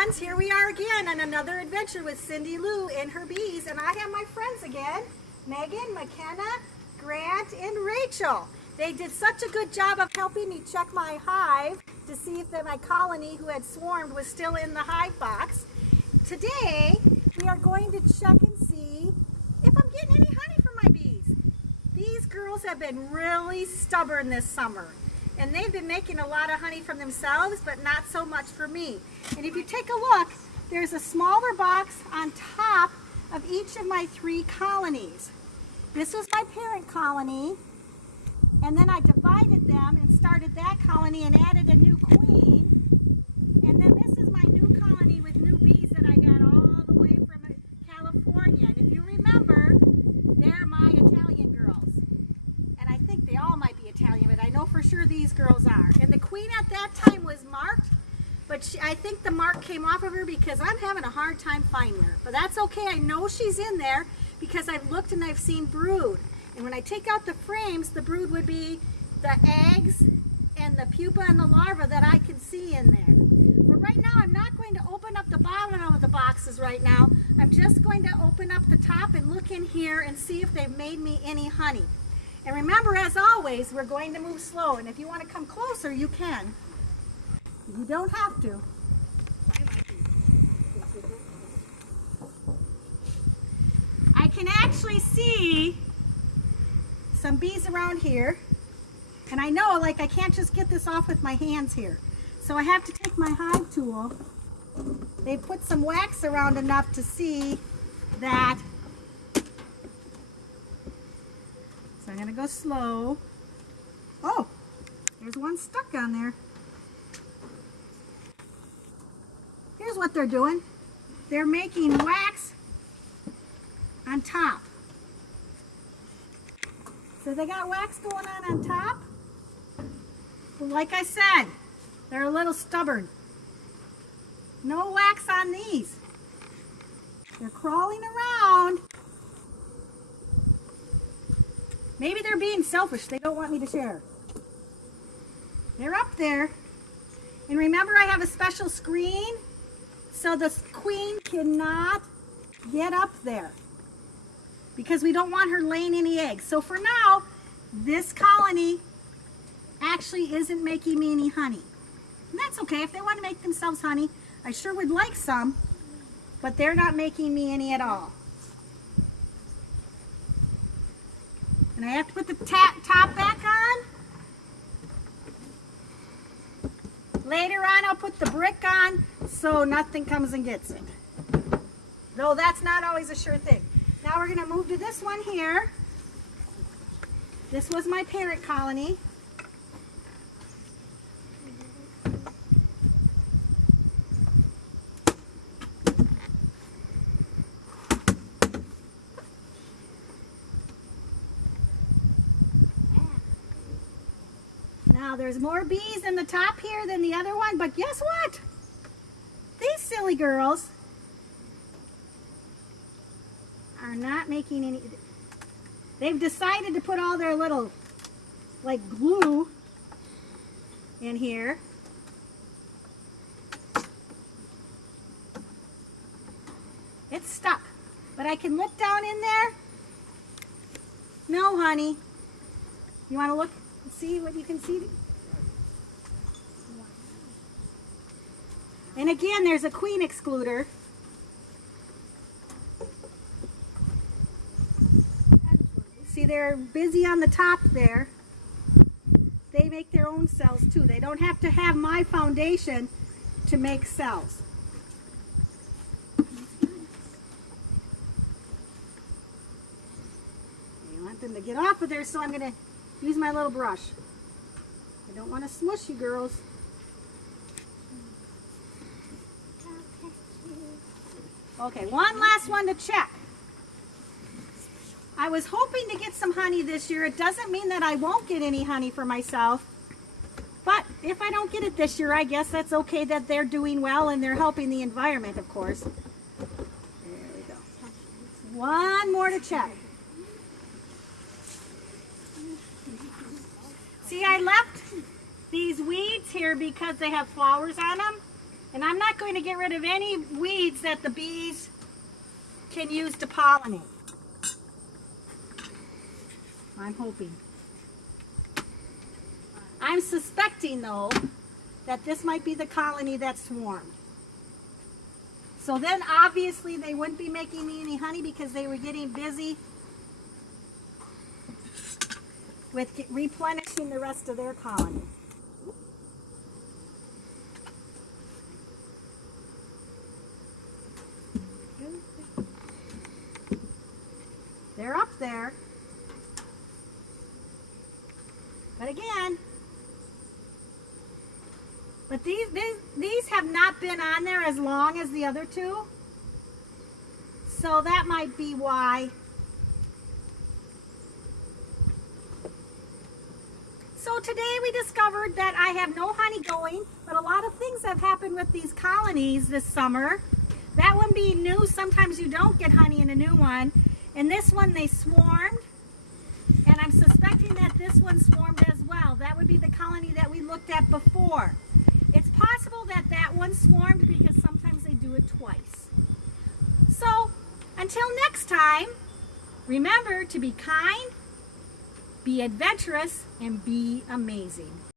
friends, here we are again on another adventure with Cindy Lou and her bees, and I have my friends again, Megan, McKenna, Grant, and Rachel. They did such a good job of helping me check my hive to see if my colony who had swarmed was still in the hive box. Today, we are going to check and see if I'm getting any honey from my bees. These girls have been really stubborn this summer. And they've been making a lot of honey from themselves, but not so much for me. And if you take a look, there's a smaller box on top of each of my 3 colonies. This was my parent colony, and then I divided them and started that colony and added a new queen. And then this is my new colony with new bees that I got all the way from California. And if you remember, they're my Italian girls. And I think they all might be Italian, but I know for sure these girls are. And the queen at that time was marked, but I think the mark came off of her because I'm having a hard time finding her. But that's okay, I know she's in there because I've looked and I've seen brood. And when I take out the frames, the brood would be the eggs and the pupa and the larva that I can see in there. But right now, I'm not going to open up the bottom of the boxes right now. I'm just going to open up the top and look in here and see if they've made me any honey. And remember, as always, we're going to move slow. And if you want to come closer, you can. You don't have to. I can actually see some bees around here. And I know, like, I can't just get this off with my hands here. So I have to take my hive tool. They put some wax around enough to see that. So I'm going to go slow. Oh, there's one stuck on there. Here's what they're doing. They're making wax on top. So they got wax going on top. But like I said, they're a little stubborn. No wax on these. They're crawling around. Maybe they're being selfish. They don't want me to share. They're up there. And remember, I have a special screen so the queen cannot get up there because we don't want her laying any eggs. So for now, this colony actually isn't making me any honey. And that's okay. If they want to make themselves honey, I sure would like some, but they're not making me any at all. And I have to put the top back on. Later on, I'll put the brick on so nothing comes and gets it. Though that's not always a sure thing. Now we're going to move to this one here. This was my parent colony. Now there's more bees in the top here than the other one, but guess what? These silly girls are not making any. They've decided to put all their little, like, glue in here. It's stuck, but I can look down in there. No, honey. You want to look? See what you can see? And again, there's a queen excluder. See, they're busy on the top there. They make their own cells too. They don't have to have my foundation to make cells. I want them to get off of there, so I'm going to use my little brush. I don't want to smush you girls. Okay, one last one to check. I was hoping to get some honey this year. It doesn't mean that I won't get any honey for myself. But if I don't get it this year, I guess that's okay that they're doing well and they're helping the environment, of course. There we go. One more to check. See, I left these weeds here because they have flowers on them. And I'm not going to get rid of any weeds that the bees can use to pollinate. I'm hoping. I'm suspecting, though, that this might be the colony that swarmed. So then, obviously, they wouldn't be making me any honey because they were getting busy with replenishing the rest of their colony. They're up there. But again, these have not been on there as long as the other two. So that might be why. So today we discovered that I have no honey going, but a lot of things have happened with these colonies this summer. That one being new, sometimes you don't get honey in a new one. And this one they swarmed, and I'm suspecting that this one swarmed as well. That would be the colony that we looked at before. It's possible that that one swarmed because sometimes they do it twice. So until next time, remember to be kind, be adventurous, and be amazing.